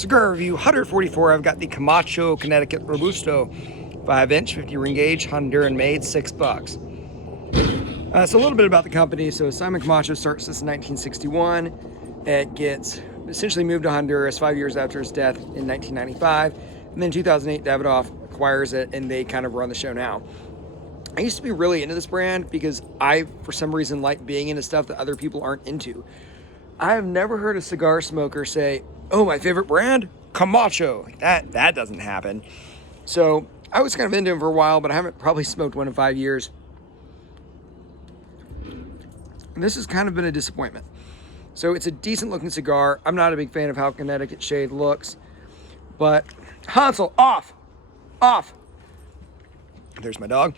Cigar review 144. I've got the Camacho Connecticut Robusto 5-inch 50 ring gauge, Honduran made, $6. So a little bit about the company. So Simon Camacho starts this in 1961. It gets essentially moved to Honduras 5 years after his death in 1995. And then in 2008, Davidoff acquires it and they kind of run the show now. I used to be really into this brand because I, for some reason, like being into stuff that other people aren't into. I have never heard a cigar smoker say, "Oh, my favorite brand? Camacho." That doesn't happen. So I was kind of into them for a while, but I haven't probably smoked one in 5 years. And this has kind of been a disappointment. So it's a decent looking cigar. I'm not a big fan of how Connecticut shade looks, but Hansel, off. There's my dog.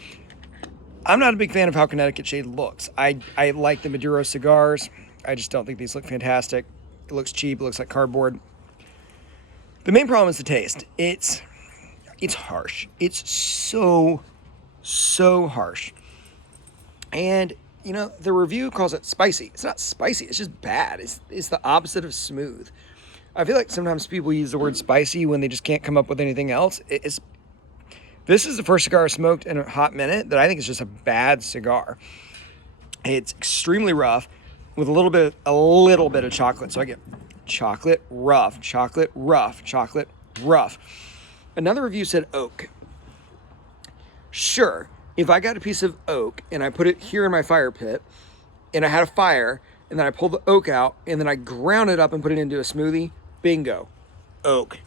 I'm not a big fan of how Connecticut shade looks. I like the Maduro cigars. I just don't think these look fantastic. It looks cheap. It looks like cardboard. The main problem is the taste. It's harsh. It's so harsh. And, you know, the review calls it spicy. It's not spicy. It's just bad. It's the opposite of smooth. I feel like sometimes people use the word spicy when they just can't come up with anything else. This is the first cigar I smoked in a hot minute that I think is just a bad cigar. It's extremely rough with a little bit of chocolate. So I get chocolate, rough, chocolate, rough, chocolate, rough. Another review said oak. Sure, if I got a piece of oak and I put it here in my fire pit and I had a fire and then I pulled the oak out and then I ground it up and put it into a smoothie, bingo, oak.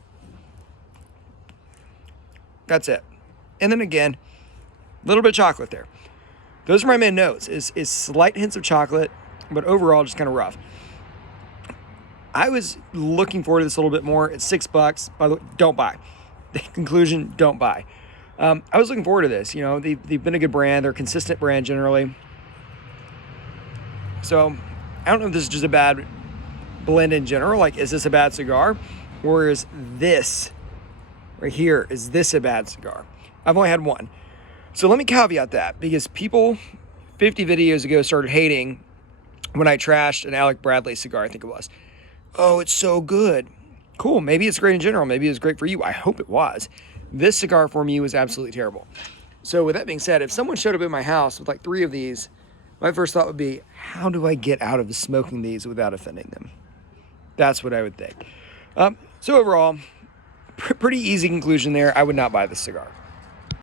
That's it. And then again, a little bit of chocolate there. Those are my main notes, is slight hints of chocolate, but overall just kind of rough. I was looking forward to this a little bit more. It's $6. By the way, don't buy. The conclusion, don't buy. I was looking forward to this. You know, they've been a good brand. They're a consistent brand generally. So I don't know if this is just a bad blend in general. Like, is this a bad cigar? Or is this right here, is this a bad cigar? I've only had one. So let me caveat that, because people 50 videos ago started hating when I trashed an Alec Bradley cigar, I think it was. Oh, it's so good. Cool, maybe it's great in general. Maybe it's great for you. I hope it was. This cigar for me was absolutely terrible. So with that being said, if someone showed up at my house with like 3 of these, my first thought would be, how do I get out of smoking these without offending them? That's what I would think. So overall, pretty easy conclusion there. I would not buy this cigar.